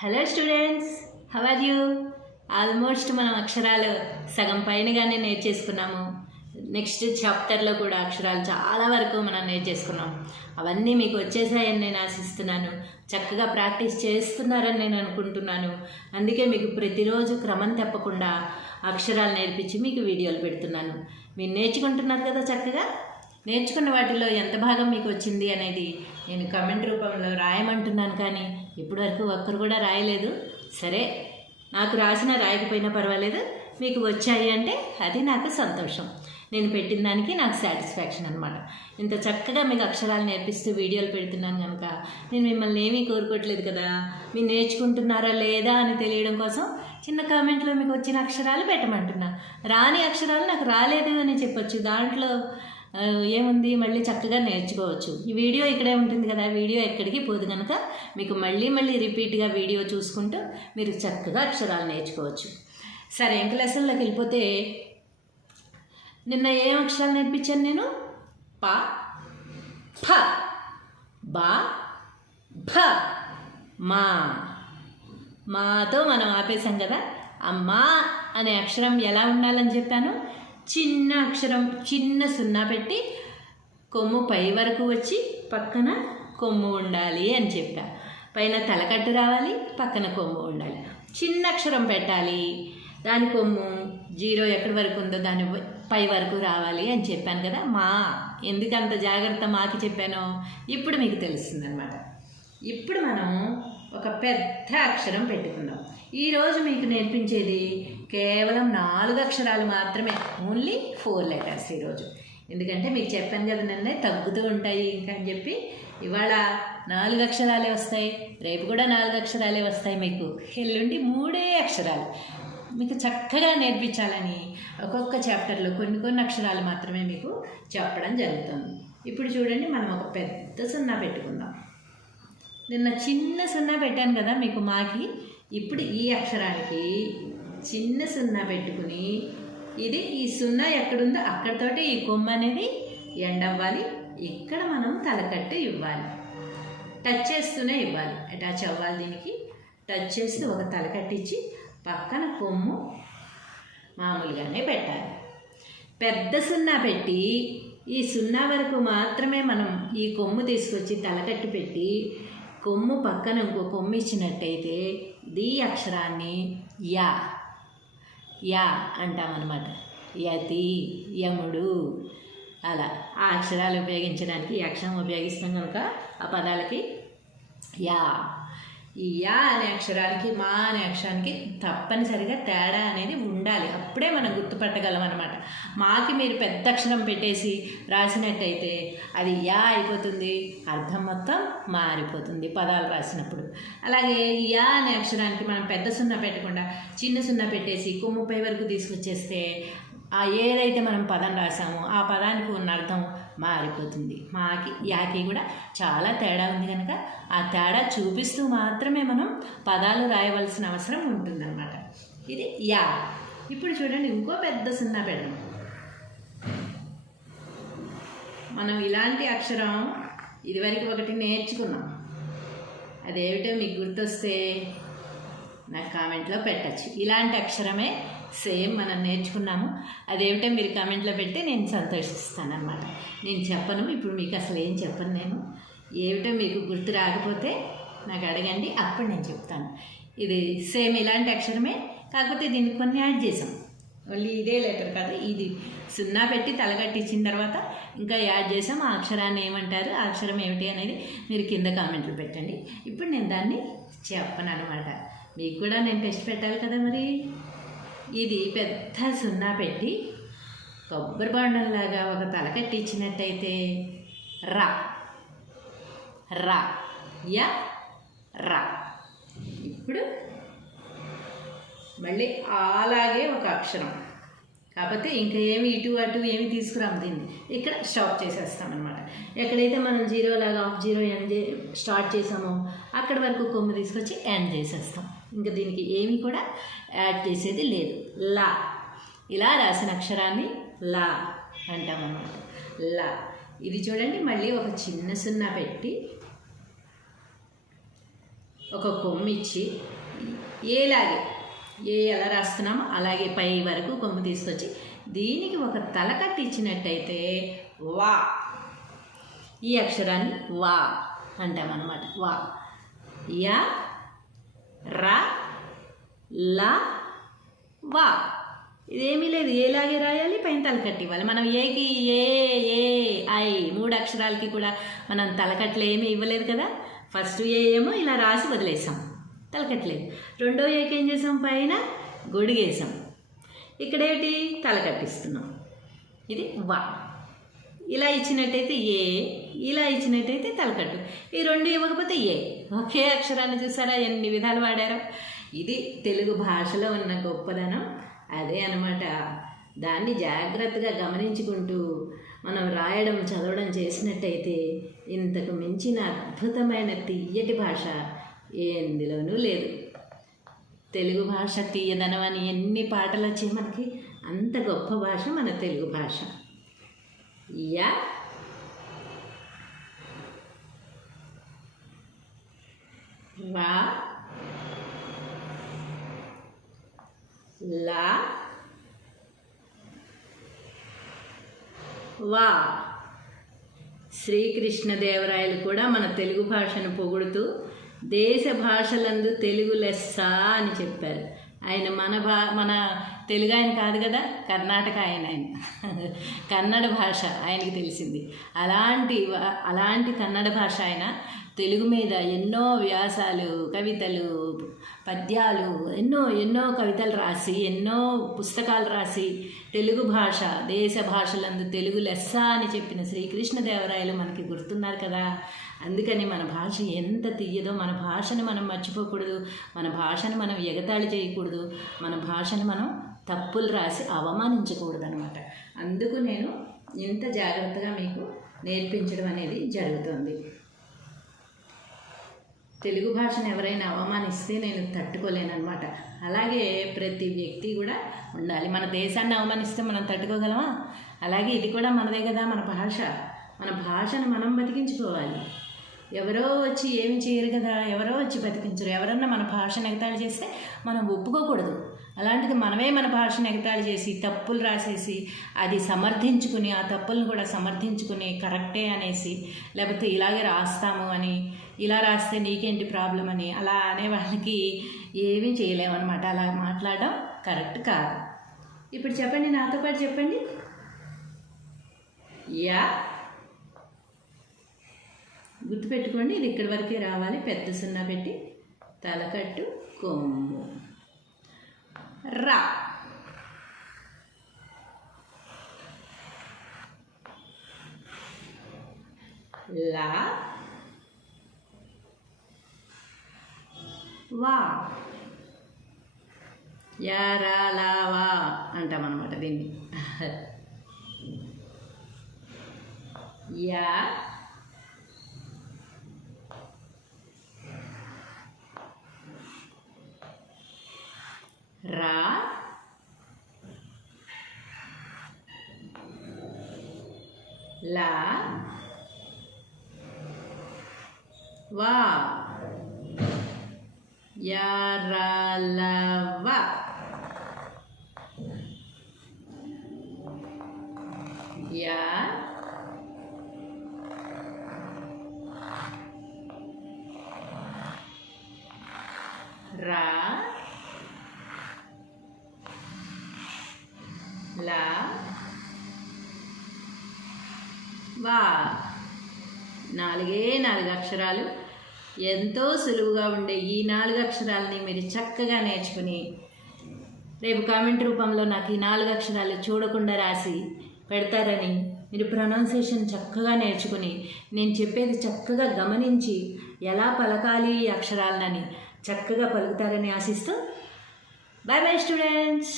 Hello students, how are you? Almost మనం అక్షరాలు సగం పైనగానే నేర్చేసుకున్నాము. నెక్స్ట్ చాప్టర్లో కూడా అక్షరాలు చాలా వరకు మనం నేర్చేసుకున్నాం. అవన్నీ మీకు వచ్చేసాయని నేను ఆశిస్తున్నాను. చక్కగా ప్రాక్టీస్ చేస్తున్నారని నేను అనుకుంటున్నాను. అందుకే మీకు ప్రతిరోజు క్రమం తప్పకుండా అక్షరాలు నేర్పించి మీకు వీడియోలు పెడుతున్నాను. మీరు నేర్చుకుంటున్నారు కదా. చక్కగా నేర్చుకున్న వాటిలో ఎంత భాగం మీకు వచ్చింది అనేది నేను కమెంట్ రూపంలో రాయమంటున్నాను, కానీ ఇప్పటివరకు ఒక్కరు కూడా రాయలేదు. సరే, నాకు రాసినా రాయకపోయినా పర్వాలేదు, మీకు వచ్చాయి అంటే అది నాకు సంతోషం. నేను పెట్టిన దానికి నాకు సాటిస్ఫాక్షన్ అనమాట. ఇంత చక్కగా మీకు అక్షరాలు నేర్పిస్తూ వీడియోలు పెడుతున్నాను కనుక నేను మిమ్మల్ని ఏమీ కోరుకోవట్లేదు కదా. మీరు నేర్చుకుంటున్నారా లేదా అని తెలియడం కోసం చిన్న కామెంట్లో మీకు వచ్చిన అక్షరాలు పెట్టమంటున్నా. రాని అక్షరాలు నాకు రాలేదు అని చెప్పొచ్చు, దాంట్లో ఏముంది, మళ్ళీ చక్కగా నేర్చుకోవచ్చు. ఈ వీడియో ఇక్కడే ఉంటుంది కదా, వీడియో ఎక్కడికి పోదు కనుక మీకు మళ్ళీ రిపీట్గా వీడియో చూసుకుంటూ మీరు చక్కగా అక్షరాలు నేర్చుకోవచ్చు. సరే, ఇంక లెసన్లోకి వెళ్ళిపోతే నిన్న ఏం అక్షరాలు నేర్పించాను నేను? ప, ఫ, బ, భ, మా. మాతో మనం ఆపేసాం కదా. ఆ మా అనే అక్షరం ఎలా ఉండాలని చెప్పాను? చిన్న అక్షరం, చిన్న సున్నా పెట్టి కొమ్ము పై వరకు వచ్చి పక్కన కొమ్ము ఉండాలి అని చెప్పా. పైన తలకట్టు రావాలి, పక్కన కొమ్ము ఉండాలి. చిన్న అక్షరం పెట్టాలి, దాని కొమ్ము 0 ఎక్కడి వరకు ఉందో దాని పై వరకు రావాలి అని చెప్పాను కదా. మా ఎందుకంత జాగ్రత్త మాకి చెప్పానో ఇప్పుడు మీకు తెలుస్తుంది అనమాట. ఇప్పుడు మనం ఒక పెద్ద అక్షరం పెట్టుకుందాం. ఈరోజు మీకు నేర్పించేది కేవలం 4 అక్షరాలు మాత్రమే, ఓన్లీ 4 లెటర్స్ ఈరోజు. ఎందుకంటే మీకు చెప్పాను కదా నిన్నే తగ్గుతూ ఉంటాయి ఇంకా అని చెప్పి. ఇవాళ 4 అక్షరాలే వస్తాయి, రేపు కూడా 4 అక్షరాలే వస్తాయి. మీకు ఎల్లుండి 3 అక్షరాలు మీకు చక్కగా నేర్పించాలని ఒక్కొక్క చాప్టర్లో కొన్ని అక్షరాలు మాత్రమే మీకు చెప్పడం జరుగుతుంది. ఇప్పుడు చూడండి, మనం ఒక పెద్ద సున్నా పెట్టుకుందాం. నిన్న చిన్న సున్నా పెట్టాను కదా మీకు మాకి. ఇప్పుడు ఈ అక్షరానికి చిన్న సున్నా పెట్టుకుని ఇది ఈ సున్నా ఎక్కడుందో అక్కడితోటి ఈ కొమ్మ అనేది ఎండ్ అవ్వాలి. ఇక్కడ మనం తలకట్టు ఇవ్వాలి, టచ్ చేస్తూనే ఇవ్వాలి, అటాచ్ అవ్వాలి. దీనికి టచ్ చేస్తూ ఒక తలకట్టు ఇచ్చి పక్కన కొమ్ము మామూలుగానే పెట్టాలి. పెద్ద సున్నా పెట్టి ఈ సున్నా వరకు మాత్రమే మనం ఈ కొమ్ము తీసుకొచ్చి తలకట్టు పెట్టి కొమ్ము పక్కన ఇంకో కొమ్ము ఇచ్చినట్టయితే ఈ అక్షరాన్ని యా యా అంటామన్నమాట. యతి, యముడు, అలా ఆ అక్షరాలు ఉపయోగించడానికి ఈ అక్షరం ఉపయోగిస్తాం కనుక ఆ పదాలకి యా. ఈ యా అనే అక్షరానికి మా అనే అక్షరానికి తప్పనిసరిగా తేడా అనేది ఉండాలి, అప్పుడే మనం గుర్తుపట్టగలం అనమాట. మాకి మీరు పెద్ద అక్షరం పెట్టేసి రాసినట్టయితే అది యా అయిపోతుంది, అర్థం మొత్తం మారిపోతుంది పదాలు రాసినప్పుడు. అలాగే ఈ యా అనే అక్షరానికి మనం పెద్ద సున్నా పెట్టకుండా చిన్న సున్నా పెట్టేసి కొమ్ము పై వరకు తీసుకొచ్చేస్తే ఆ ఏదైతే మనం పదం రాసామో ఆ పదానికి ఉన్న అర్థం మారిపోతుంది. మాకి యాకి కూడా చాలా తేడా ఉంది కనుక ఆ తేడా చూపిస్తూ మాత్రమే మనం పదాలు రాయవలసిన అవసరం ఉంటుందన్నమాట. ఇది యా. ఇప్పుడు చూడండి, ఇంకో పెద్ద సున్నా పెడదాం. మనం ఇలాంటి అక్షరం ఇదివరకు ఒకటి నేర్చుకున్నాం, అదేమిటో మీకు గుర్తొస్తే నాకు కామెంట్లో పెట్టచ్చు. ఇలాంటి అక్షరమే సేమ్ మనం నేర్చుకున్నాము, అదేమిటో మీరు కామెంట్లో పెడితే నేను సంతోషిస్తాను అనమాట. నేను చెప్పను ఇప్పుడు మీకు, అసలు ఏం చెప్పను నేను. ఏమిటో మీకు గుర్తు రాకపోతే నాకు అడగండి, అప్పుడు నేను చెప్తాను. ఇది సేమ్ ఇలాంటి అక్షరమే, కాకపోతే దీన్ని కొన్ని యాడ్ చేసాం. ఓన్లీ ఇదే లెటర్ కాదు, ఇది సున్నా పెట్టి తలగట్టించిన తర్వాత ఇంకా యాడ్ చేసాం. ఆ అక్షరాన్ని ఏమంటారు, ఆ అక్షరం ఏమిటి అనేది మీరు కింద కామెంట్లు పెట్టండి. ఇప్పుడు నేను దాన్ని చెప్పను అనమాట. మీకు కూడా నేను టెస్ట్ పెట్టాలి కదా మరి. ఇది పెద్ద సున్నా పెట్టి కొబ్బరి బాండంలాగా ఒక తలకట్టి ఇచ్చినట్టయితే రా రా యా రా. ఇప్పుడు మళ్ళీ అలాగే ఒక అక్షరం, కాకపోతే ఇంకా ఏమి ఇటు అటు ఏమి తీసుకురాము, దీన్ని ఇక్కడ స్టాప్ చేసేస్తామన్నమాట. ఎక్కడైతే మనం 0 లాగా హాఫ్ 0 ఎండ్ స్టార్ట్ చేసామో అక్కడి వరకు కొమ్ము తీసుకొచ్చి ఎండ్ చేసేస్తాం. ఇంకా దీనికి ఏమీ కూడా యాడ్ చేసేది లేదు. లా, ఇలా రాసిన అక్షరాన్ని లా అంటామన్నమాట. లా. ఇది చూడండి, మళ్ళీ ఒక చిన్న సున్నా పెట్టి ఒక కొమ్ము ఇచ్చి ఏలాగే ఎలా రాస్తున్నామో అలాగే పై వరకు కొమ్ము తీసుకొచ్చి దీనికి ఒక తలకట్టు ఇచ్చినట్టయితే వా, ఈ అక్షరాన్ని వా అంటామన్నమాట. వా, యా, రా, లా, వా. ఇదేమీ లేదు, ఏలాగే రాయాలి, పైన తలకట్టు ఇవ్వాలి. మనం ఏకి ఏ ఐ 3 అక్షరాలకి కూడా మనం తలకట్లు ఏమీ ఇవ్వలేదు కదా. ఫస్ట్ ఏ ఏమో ఇలా రాసి వదిలేసాం, తలకట్లేదు. రెండో ఏకి ఏం చేసాం, పైన గొడిగేసాం. ఇక్కడేంటి, తలకట్టిస్తున్నాం. ఇది వా. ఇలా ఇచ్చినట్టయితే ఏ, ఇలా ఇచ్చినట్టయితే తలకట్టు. ఈ రెండు ఇవ్వకపోతే ఏ. ఒకే అక్షరాన్ని చూసారా ఎన్ని విధాలు వాడారో. ఇది తెలుగు భాషలో ఉన్న గొప్పదనం. అదే అన్నమాట. దాన్ని జాగ్రత్తగా గమనించుకుంటూ మనం రాయడం చదవడం చేసినట్టయితే ఇంతకు మించిన అద్భుతమైన తీయటి భాష ఎందులోనూ లేదు. తెలుగు భాష తీయదనం అని ఎన్ని పాటలు వచ్చాయి మనకి. అంత గొప్ప భాష మన తెలుగు భాష. యా, రా, లా, వా. శ్రీకృష్ణదేవరాయలు కూడా మన తెలుగు భాషను పొగుడుతూ దేశ భాషలందు తెలుగు లెస్స అని చెప్పారు. ఆయన మన తెలుగు ఆయన కాదు కదా, కర్ణాటక ఆయన కన్నడ భాష ఆయనకి తెలిసింది. అలాంటి కన్నడ భాష ఆయన తెలుగు మీద ఎన్నో వ్యాసాలు, కవితలు, పద్యాలు, ఎన్నో కవితలు రాసి, ఎన్నో పుస్తకాలు రాసి తెలుగు భాష దేశ భాషలందు తెలుగు లెస్స అని చెప్పిన శ్రీకృష్ణదేవరాయలు మనకి గుర్తున్నారు కదా. అందుకని మన భాష ఎంత తీయదో, మన భాషను మనం మర్చిపోకూడదు, మన భాషను మనం ఎగతాళి చేయకూడదు, మన భాషను మనం తప్పులు రాసి అవమానించకూడదు అనమాట. అందుకు నేను ఇంత జాగ్రత్తగా మీకు నేర్పించడం అనేది జరుగుతుంది. తెలుగు భాషను ఎవరైనా అవమానిస్తే నేను తట్టుకోలేనమాట. అలాగే ప్రతి వ్యక్తి కూడా ఉండాలి. మన దేశాన్ని అవమానిస్తే మనం తట్టుకోగలమా? అలాగే ఇది కూడా మనదే కదా, మన భాష. మన భాషను మనం బతికించుకోవాలి. ఎవరో వచ్చి ఏమి చేయరు కదా, ఎవరో వచ్చి బతికించరు. ఎవరన్నా మన భాషను ఎగతాళి చేస్తే మనం ఒప్పుకోకూడదు. అలాంటిది మనమే మన భాషను ఎగతాళి చేసి తప్పులు రాసేసి అది సమర్థించుకుని, ఆ తప్పులను కూడా సమర్థించుకుని కరెక్టే అనేసి, లేకపోతే ఇలాగే రాస్తాము అని, ఇలా రాస్తే నీకేంటి ప్రాబ్లం అని అలా అనే వాళ్ళకి ఏమీ చేయలేమన్నమాట. అలా మాట్లాడడం కరెక్ట్ కాదు. ఇప్పుడు చెప్పండి, నాతో పాటు చెప్పండి. యా, గుర్తుపెట్టుకోండి, ఇది ఇక్కడి వరకే రావాలి. పెద్ద సున్నా పెట్టి తలకట్టు కొమ్ము. రా, లా, వా. యా, రా, లా, వా అంటాం అన్నమాట దీన్ని. యా, రా, లా, వా. యా, రా, లా, వా. యా, రా, లా, వా. 4 అక్షరాలు. ఎంతో సులువుగా ఉండే ఈ 4 అక్షరాలని మీరు చక్కగా నేర్చుకుని రేపు కామెంట్ రూపంలో నాకు ఈ 4 అక్షరాలు చూడకుండా రాసి పెడతారని, మీరు ప్రొనౌన్సియేషన్ చక్కగా నేర్చుకుని నేను చెప్పేది చక్కగా గమనించి ఎలా పలకాలి ఈ అక్షరాలని చక్కగా పలుకుతారని ఆశిస్తూ, బై బై స్టూడెంట్స్.